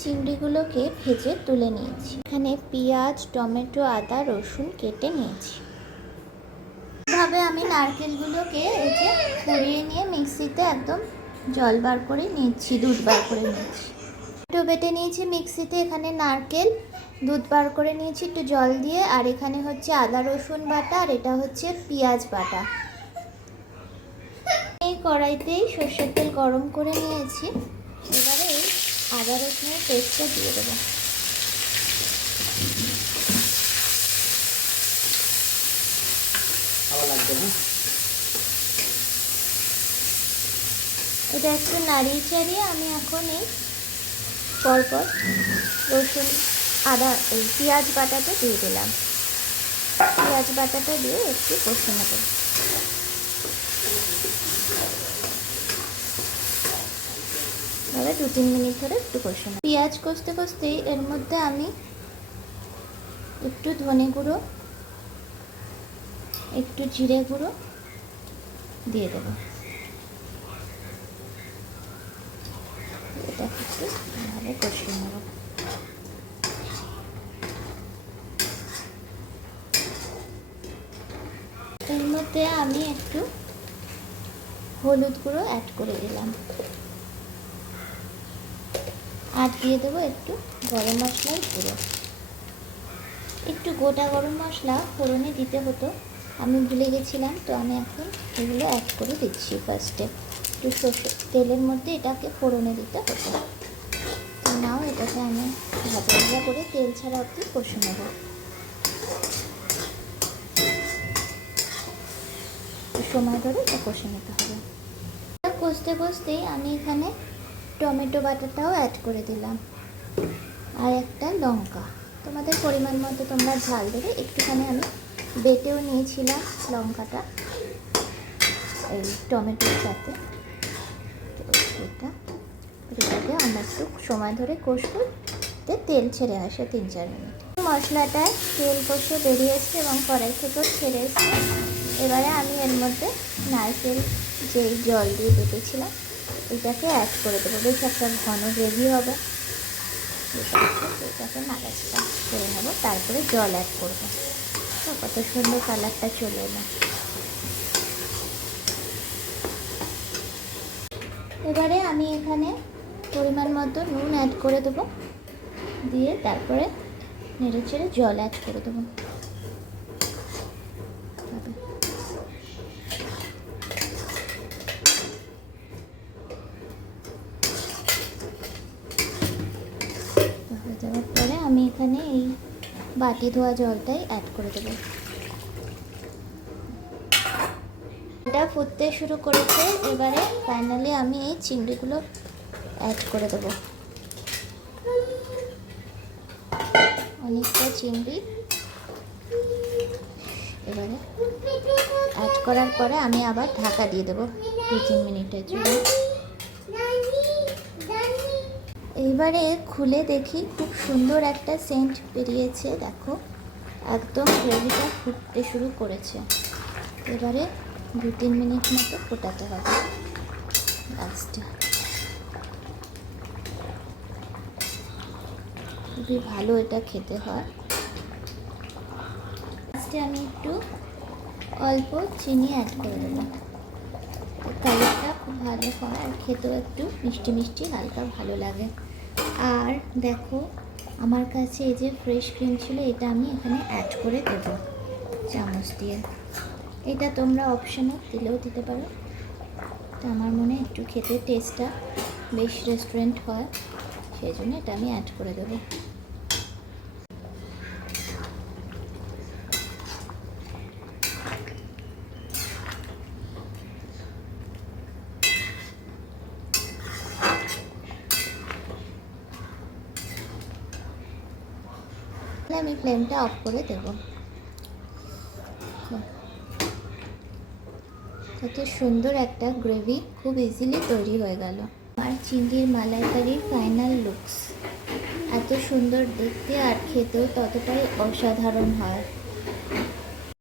চিংড়িগুলোকে ভেজে তুলে নিয়েছি। এখানে পেঁয়াজ, টমেটো, আদা, রসুন কেটে নিয়েছি। এভাবে আমি নারকেলগুলোকে এই যে কুড়িয়ে নিয়ে মিক্সিতে একদম জল বার করে নিচ্ছি, দুধ বার করে নিচ্ছি। একটু বেটে নিয়েছি মিক্সিতে। এখানে নারকেল, দুধ বার করে নিয়েছি একটু জল দিয়ে। আর এখানে হচ্ছে আদা রসুন বাটা, আর এটা হচ্ছে পেঁয়াজ বাটা। এই কড়াইতেই সর্ষের তেল গরম করে নিয়েছি। এবারে এই আদা রসুনের পেস্টটা দিয়ে দেবো। এটা একটু নাড়িয়ে চাড়িয়ে আমি এখন এই পরপর রসুন, আদা, এই পেঁয়াজ বাটাটা দিয়ে দিলাম। পেঁয়াজ বাটাটা দিয়ে একটু কষে নেব। এবারে 2-3 মিনিট ধরে একটু কষে নেব। পেঁয়াজ কষতে কষতেই এর মধ্যে আমি একটু ধনে গুঁড়ো, একটু জিরে গুঁড়ো দিয়ে দেবো। এটা একটু ভালো কষিয়ে নেব। এর মধ্যে আমি একটু হলুদ গুঁড়ো অ্যাড করে দিলাম। আর দিয়ে দেবো একটু গরম মশলার গুঁড়ো। একটু গোটা গরম মশলা ফোড়নে দিতে হতো, আমি ভুলে গেছিলাম, তো আমি এখন এগুলো অ্যাড করে দিচ্ছি। ফার্স্টে একটু সর্ষে তেলের মধ্যে এটাকে ফোড়নে দিতে হতো। তো নাও এটাকে আমি ভাজা ভাজা করে তেল ছাড়া অবধি কষে নেব। সময় ধরে এটা কষে নিতে হবে। কষতে কষতেই আমি এখানে টমেটো বাটাটাও অ্যাড করে দিলাম, আর একটা লঙ্কা। তোমাদের পরিমাণ মতো তোমরা ঝাল দেবে। একটুখানি আমি বেটেও নিয়েছিলাম লঙ্কাটা এই টমেটোর সাথে। এটাকে আমরা একটু সময় ধরে কষবো, তেল ছেড়ে আসে 3-4 মিনিট। মশলাটায় তেল কষে বেরিয়ে এসছে এবং কড়াই থেকেও ছেড়ে এসছে। এবারে আমি এর মধ্যে নারকেল যেই জল দিয়ে বেটেছিলাম এটাকে অ্যাড করে দেবো। বেশ একটা ঘন গ্রেভি হবে। এটাকে নাড়াচাড়া করে নেবো, তারপরে জল অ্যাড করবো। তো কত সুন্দর কালারটা চলে এলো। এবারে আমি এখানে পরিমাণ মতো নুন অ্যাড করে দেবো, দিয়ে তারপরে নেড়ে চেড়ে জল অ্যাড করে দেবো। হয়ে যাওয়ার পরে আমি এখানে এই বাটি ধোয়া জলটাই অ্যাড করে দেবো। এটা ফুটতে শুরু করেছে। এবারে ফাইনালি আমি এই চিংড়িগুলো অ্যাড করে দেবো। অনেকটা চিংড়ি এবারে অ্যাড করার পরে আমি আবার ঢাকা দিয়ে দেবো 2-3 মিনিটের জন্য। এইবারে খুলে দেখি খুব সুন্দর একটা সেন্ট বেরিয়েছে। দেখো একদম গ্রেভিটা ফুটতে শুরু করেছে। এবারে 2-3 মিনিট মতো ফোটাতে হবে। লাস্টে খুবই ভালো এটা খেতে হয়। লাস্টে আমি একটু অল্প চিনি অ্যাড করে দেবো। কালারটা খুব ভালো হয় আর খেতেও একটু মিষ্টি মিষ্টি হালকা ভালো লাগে। আর দেখো আমার কাছে এই যে ফ্রেশ ক্রিম ছিল, এটা আমি এখানে অ্যাড করে দেবো চামচ দিয়ে। এটা তোমরা অপশানে দিলেও দিতে পারো। তো আমার মনে একটু খেতে টেস্টটা বেশ রেস্টুরেন্ট হয়, সেই জন্য এটা আমি অ্যাড করে দেবো। আমি ফ্লেমটা অফ করে দেব। কত সুন্দর একটা গ্রেভি খুব ইজিলি তৈরি হয়ে গেল। আর চিংড়ির মালাইকারির ফাইনাল লুকস এত সুন্দর দেখতে আর খেতেও ততটাই অসাধারণ হয়।